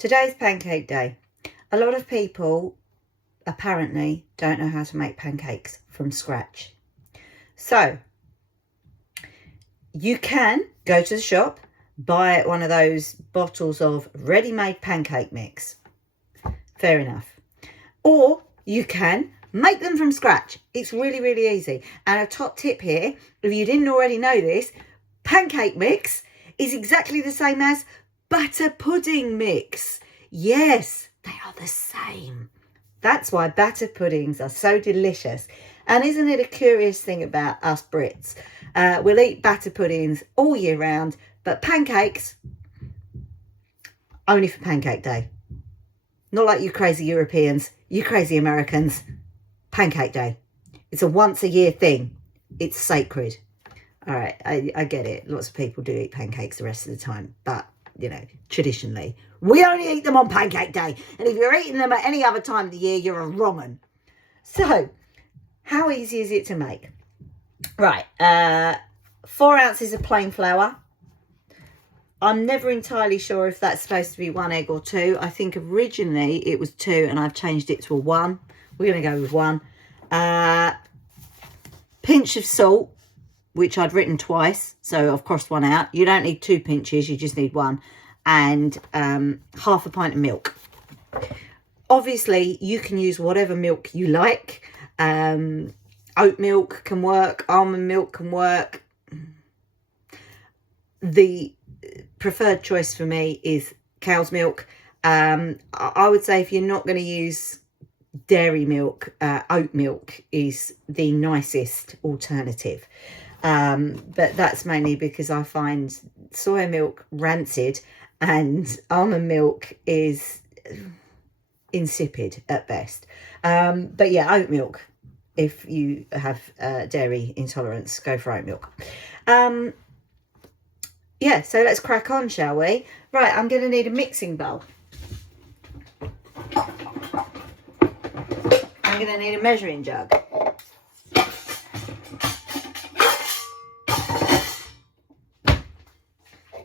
Today's pancake day. A lot of people apparently don't know how to make pancakes from scratch. So you can go to the shop, buy one of those bottles of ready-made pancake mix. Fair enough. Or you can make them from scratch. It's really, really easy. And a top tip here, if you didn't already know this, pancake mix is exactly the same as batter pudding mix. Yes, they are the same. That's why batter puddings are so delicious. And isn't it a curious thing about us Brits? We'll eat batter puddings all year round, but pancakes, only for pancake day. Not like you crazy Europeans, you crazy Americans. Pancake day. It's a once a year thing. It's sacred. All right, I get it. Lots of people do eat pancakes the rest of the time, but, you know, traditionally, we only eat them on pancake day. And if you're eating them at any other time of the year, you're a wrong one. So, how easy is it to make? Right, 4 ounces of plain flour. I'm never entirely sure if that's supposed to be 1 egg or 2. I think originally it was 2 and I've changed it to a 1. We're going to go with 1. Pinch of salt, which I'd written twice, so I've crossed 1 out. You don't need 2 pinches, you just need 1. And half a pint of milk. Obviously, you can use whatever milk you like. Oat milk can work, almond milk can work. The preferred choice for me is cow's milk. I would say if you're not going to use dairy milk, oat milk is the nicest alternative. But that's mainly because I find soy milk rancid and almond milk is insipid at best. But yeah, oat milk. If you have dairy intolerance, go for oat milk. Yeah, so let's crack on, shall we? Right, I'm going to need a mixing bowl. I'm going to need a measuring jug.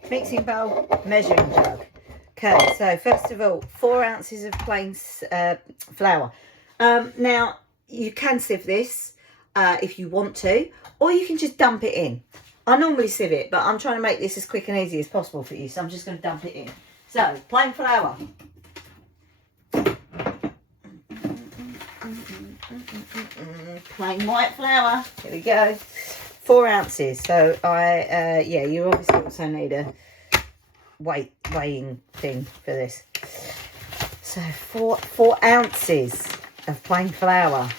Mixing bowl, measuring jug. Okay, so first of all, 4 ounces of plain flour. Now, you can sieve this if you want to, or you can just dump it in. I normally sieve it, but I'm trying to make this as quick and easy as possible for you, so I'm just going to dump it in. So, plain flour. Plain white flour. Here we go. 4 ounces. So, yeah, you obviously also need a weighing thing for this. So, 4 ounces of plain flour.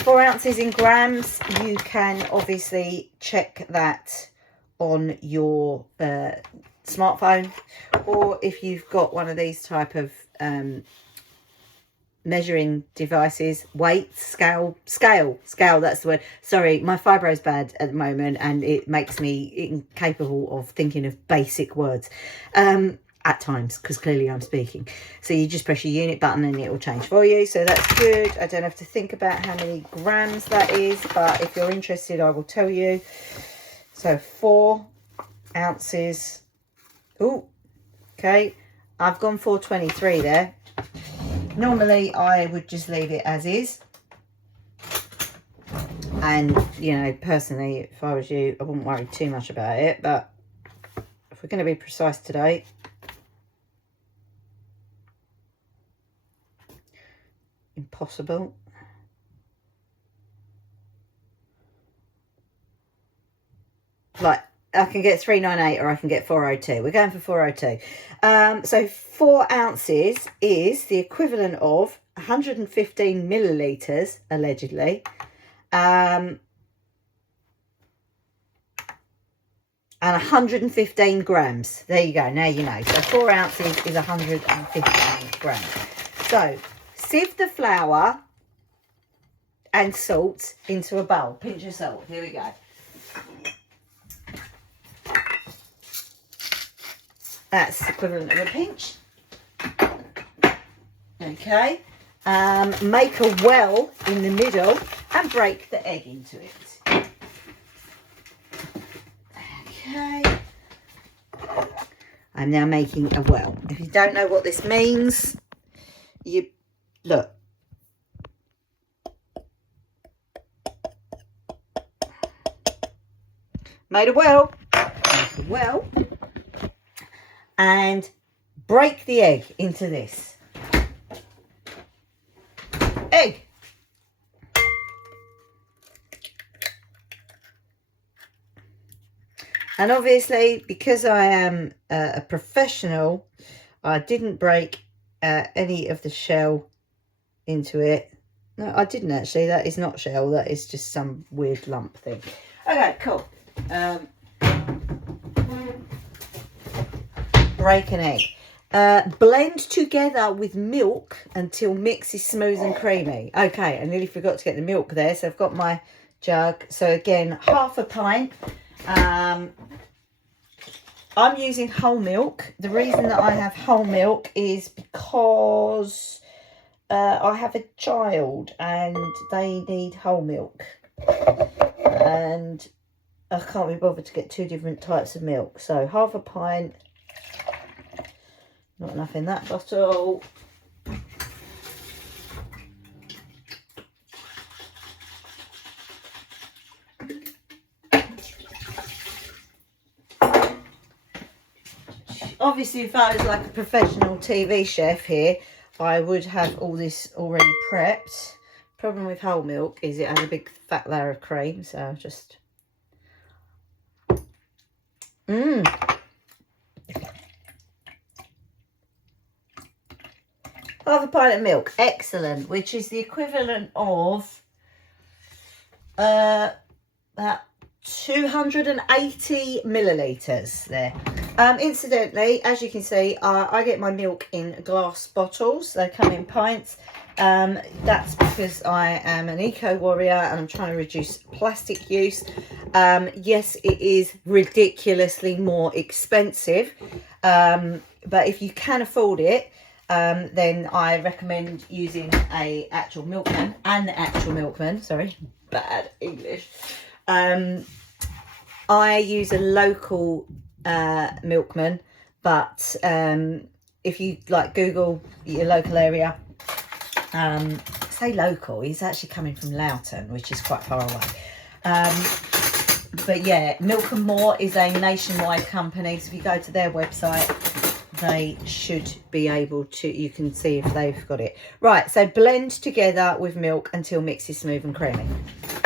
4 ounces in grams. You can obviously check that on your smartphone, or if you've got one of these type of measuring devices, weight, scale, that's the word. Sorry, my fibro's bad at the moment and it makes me incapable of thinking of basic words at times, because clearly I'm speaking. So you just press your unit button and it will change for you, so that's good. I don't have to think about how many grams that is, but if you're interested I will tell you. So 4 ounces. Oh, okay, I've gone 423 there. Normally I would just leave it as is, and you know, personally, if I was you, I wouldn't worry too much about it. But if we're going to be precise today, impossible. Like, I can get 398 or I can get 402. We're going for 402. So 4 ounces is the equivalent of 115 millilitres, allegedly. And 115 grams. There you go. Now you know. So 4 ounces is 115 grams. So sieve the flour and salt into a bowl. Pinch of salt. Here we go. That's equivalent of a pinch. Okay. Make a well in the middle and break the egg into it. Okay. I'm now making a well. If you don't know what this means, you look. Made a well. Make a well. And break the egg into this. Egg. And obviously, because I am a professional, I didn't break any of the shell into it. No, I didn't actually. That is not shell. That is just some weird lump thing. Okay, cool. Break an egg. Blend together with milk until mix is smooth and creamy. Okay, I nearly forgot to get the milk there. So I've got my jug. So again, half a pint. I'm using whole milk. The reason that I have whole milk is because I have a child and they need whole milk. And I can't be bothered to get two different types of milk. So half a pint. Not enough in that bottle. Obviously, if I was like a professional TV chef here, I would have all this already prepped. Problem with whole milk is it has a big fat layer of cream, so I'll just... Half a pint of milk, excellent, which is the equivalent of about 280 millilitres there. Incidentally, as you can see, I get my milk in glass bottles. They come in pints. That's because I am an eco warrior and I'm trying to reduce plastic use. Yes, it is ridiculously more expensive, but if you can afford it, then I recommend using an actual milkman. Sorry, bad English. I use a local milkman, but if you like Google your local area, say local, he's actually coming from Loughton, which is quite far away. But yeah, Milk and More is a nationwide company, so if you go to their website, they should be able to, you can see if they've got it. Right, so blend together with milk until mix is smooth and creamy.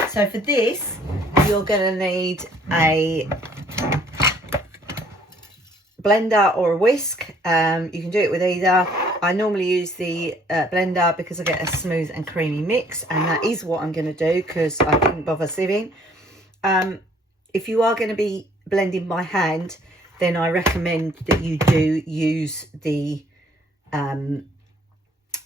So for this, you're going to need a blender or a whisk. You can do it with either. I normally use the blender because I get a smooth and creamy mix, and that is what I'm going to do because I didn't bother sieving. If you are going to be blending by hand, then I recommend that you do use the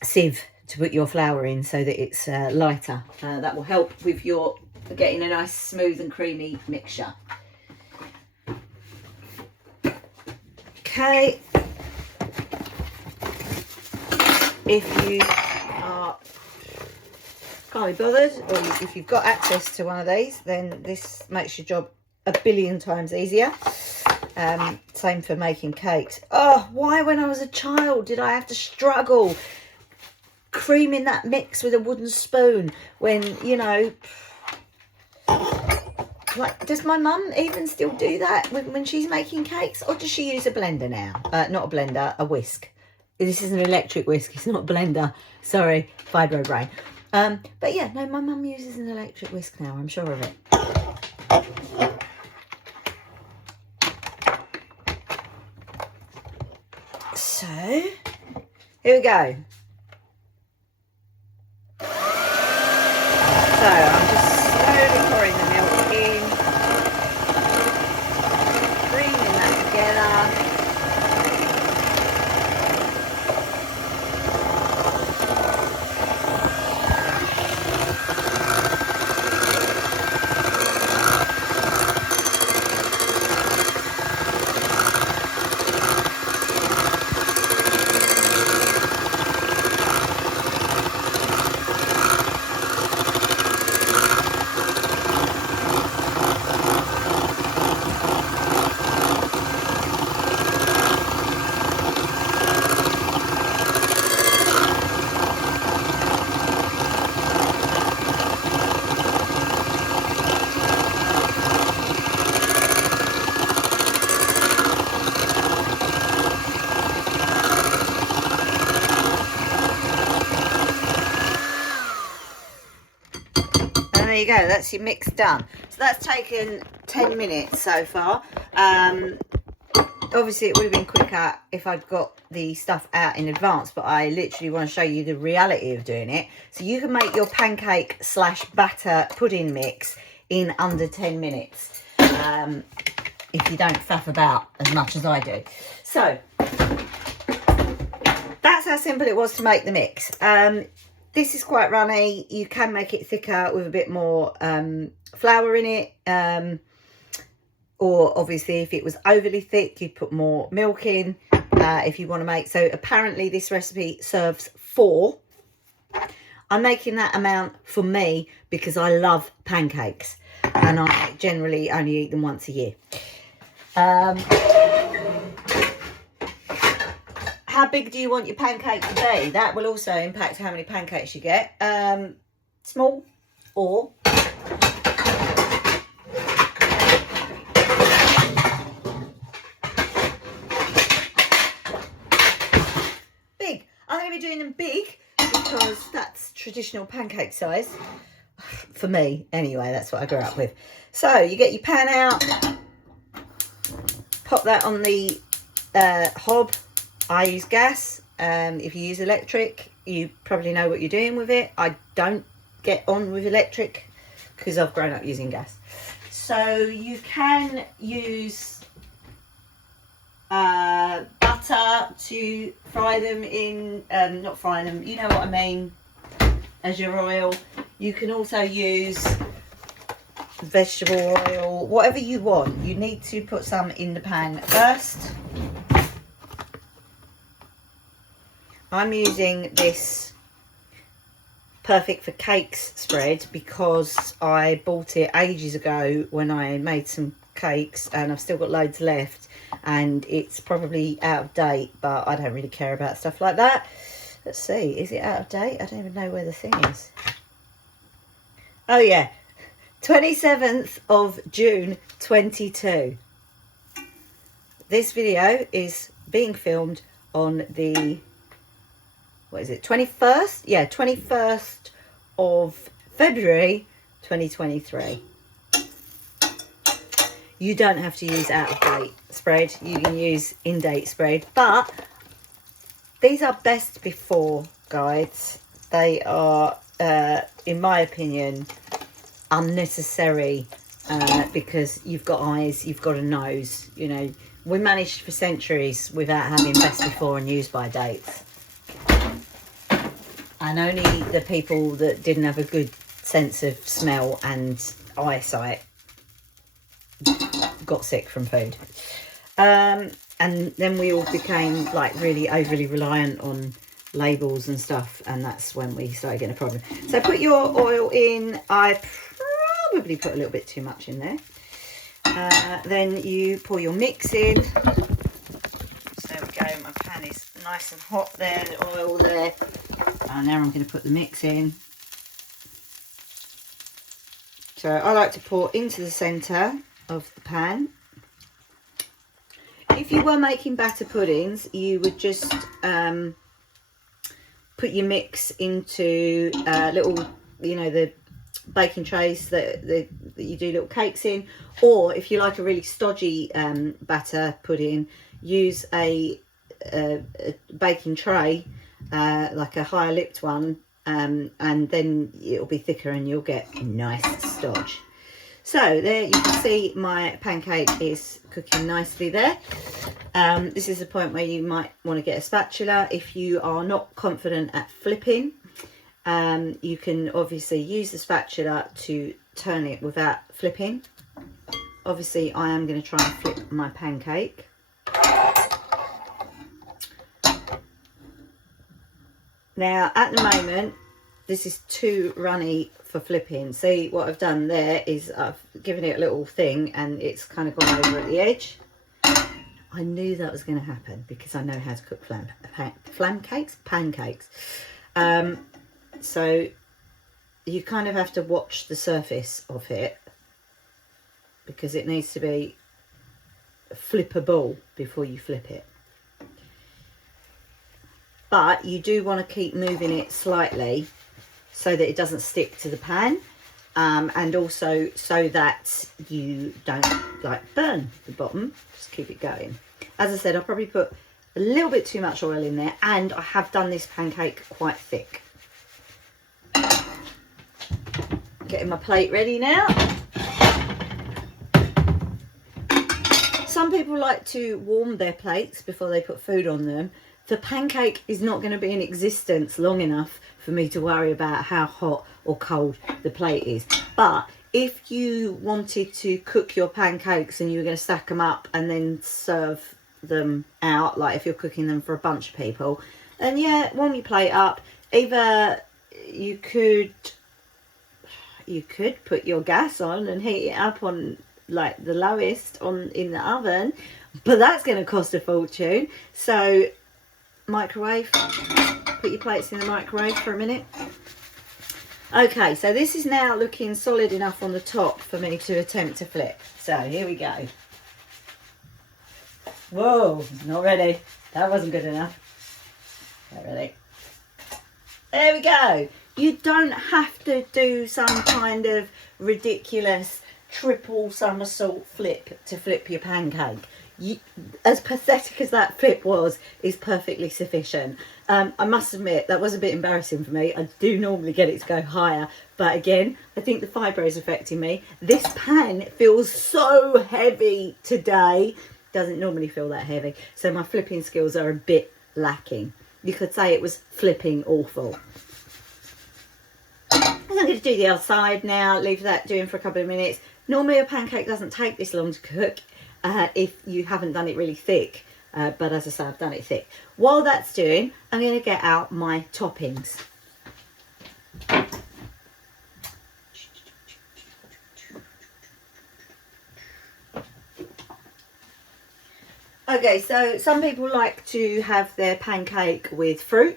sieve to put your flour in so that it's lighter. That will help with your getting a nice smooth and creamy mixture. Okay. If you can't be bothered, or if you've got access to one of these, then this makes your job a billion times easier. Same for making cakes. Oh, why when I was a child did I have to struggle creaming that mix with a wooden spoon when, you know, like, does my mum even still do that when she's making cakes, or does she use a blender now? Not a blender, a whisk. This is an electric whisk, it's not a blender. Sorry, fibro brain. But yeah, no, my mum uses an electric whisk now, I'm sure of it. So, here we go. So, I'm just slowly pouring the milk in, creaming that together. there you go, that's your mix done. So that's taken 10 minutes so far. Obviously it would have been quicker if I'd got the stuff out in advance, but I literally want to show you the reality of doing it. So you can make your pancake slash batter pudding mix in under 10 minutes if you don't faff about as much as I do. So that's how simple it was to make the mix. This is quite runny. You can make it thicker with a bit more flour in it. Or obviously if it was overly thick, you'd put more milk in if you want to make. So apparently this recipe serves 4. I'm making that amount for me because I love pancakes and I generally only eat them once a year. How big do you want your pancake to be? That will also impact how many pancakes you get. Small or big. I'm going to be doing them big because that's traditional pancake size. For me, anyway, that's what I grew up with. So you get your pan out, pop that on the hob. I use gas. If you use electric, you probably know what you're doing with it. I don't get on with electric because I've grown up using gas. So you can use butter to fry them in, not fry them, you know what I mean, as your oil. You can also use vegetable oil, whatever you want. You need to put some in the pan first. I'm using this Perfect for Cakes spread because I bought it ages ago when I made some cakes and I've still got loads left and it's probably out of date, but I don't really care about stuff like that. Let's see, is it out of date? I don't even know where the thing is. Oh yeah, 27th of June 22. This video is being filmed on the, what is it, 21st? Yeah, 21st of February 2023. You don't have to use out of date spread. You can use in date spread, but these are best before guides. They are, in my opinion, unnecessary because you've got eyes, you've got a nose. You know, we managed for centuries without having best before and use by dates. And only the people that didn't have a good sense of smell and eyesight got sick from food. And then we all became like really overly reliant on labels and stuff, and that's when we started getting a problem. So put your oil in. I probably put a little bit too much in there. Then you pour your mix in. So there we go, my pan is nice and hot there, the oil there. And now I'm going to put the mix in. So I like to pour into the centre of the pan. If you were making batter puddings, you would just put your mix into little, you know, the baking trays that you do little cakes in. Or if you like a really stodgy batter pudding, use a baking tray, like a higher lipped one, and then it'll be thicker and you'll get nice stodge. So there you can see my pancake is cooking nicely there. This is the point where you might want to get a spatula. If you are not confident at flipping, you can obviously use the spatula to turn it without flipping. Obviously I am going to try and flip my pancake. Now at the moment this is too runny for flipping. See what I've done there is I've given it a little thing and it's kind of gone over at the edge. I knew that was going to happen because I know how to cook pancakes. So you kind of have to watch the surface of it because it needs to be flippable before you flip it. But you do want to keep moving it slightly so that it doesn't stick to the pan. and also so that you don't like burn the bottom. Just keep it going. As I said, I'll probably put a little bit too much oil in there, and I have done this pancake quite thick. Getting my plate ready now. Some people like to warm their plates before they put food on them. The pancake is not going to be in existence long enough for me to worry about how hot or cold the plate is. But if you wanted to cook your pancakes and you were going to stack them up and then serve them out, like if you're cooking them for a bunch of people, then yeah, warm your plate up. Either you could put your gas on and heat it up on like the lowest in the oven, but that's going to cost a fortune. So microwave, put your plates in the microwave for a minute. Okay, so this is now looking solid enough on the top for me to attempt to flip. So here we go. Whoa, not ready. That wasn't good enough. Not ready. There we go. You don't have to do some kind of ridiculous triple somersault flip to flip your pancake. As pathetic as that flip was, is perfectly sufficient. I must admit, that was a bit embarrassing for me. I do normally get it to go higher, but again, I think the fibro is affecting me. This pan feels so heavy today. Doesn't normally feel that heavy, so my flipping skills are a bit lacking. You could say it was flipping awful. I'm going to do the other side now, leave that doing for a couple of minutes. Normally a pancake doesn't take this long to cook if you haven't done it really thick, but as I say, I've done it thick. While that's doing, I'm going to get out my toppings. Okay, so some people like to have their pancake with fruit.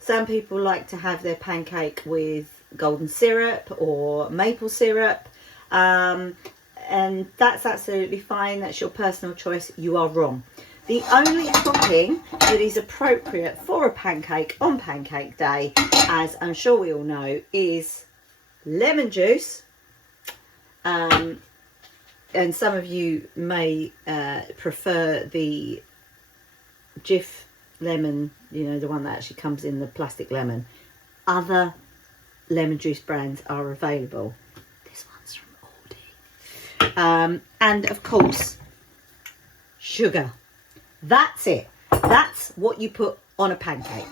Some people like to have their pancake with golden syrup or maple syrup. And that's absolutely fine. That's your personal choice. You are wrong. The only topping that is appropriate for a pancake on pancake day, as I'm sure we all know, is lemon juice. And some of you may prefer the Jif lemon, you know, the one that actually comes in the plastic lemon. Other lemon juice brands are available. This one's from Aldi. And of course, sugar. That's it. That's what you put on a pancake.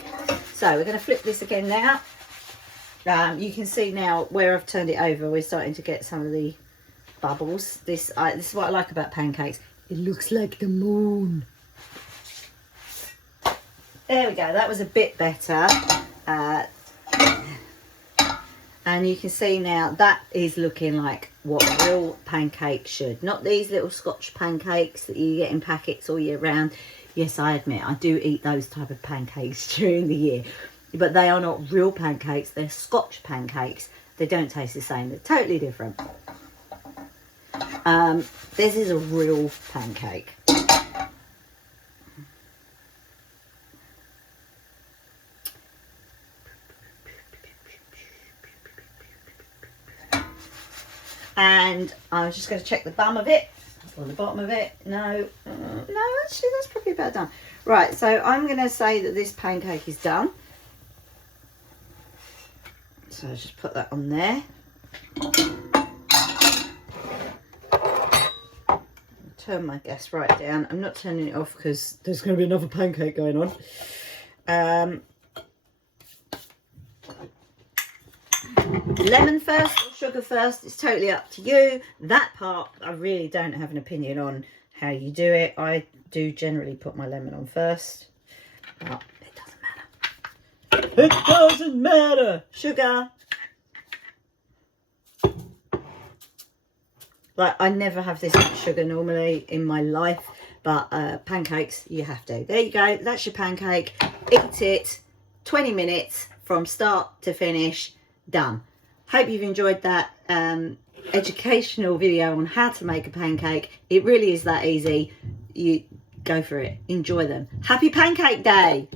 So we're going to flip this again now. You can see now where I've turned it over, we're starting to get some of the bubbles. This is what I like about pancakes. It looks like the moon. There we go. That was a bit better. And you can see now that is looking like what a real pancake should. Not these little Scotch pancakes that you get in packets all year round. Yes, I admit, I do eat those type of pancakes during the year. But they are not real pancakes. They're Scotch pancakes. They don't taste the same. They're totally different. This is a real pancake. And I'm just going to check the bum of it, or the bottom of it. No, actually that's probably about done. Right, so I'm going to say that this pancake is done. So I'll just put that on there. Turn my gas right down. I'm not turning it off because there's going to be another pancake going on. Lemon first or sugar first, it's totally up to you. That part I really don't have an opinion on how you do it. I do generally put my lemon on first, but it doesn't matter. It doesn't matter. Sugar. Like, I never have this much sugar normally in my life, but pancakes, you have to. There you go. That's your pancake. Eat it. 20 minutes from start to finish. Done. Hope you've enjoyed that educational video on how to make a pancake. It really is that easy. You go for it. Enjoy them. Happy Pancake Day.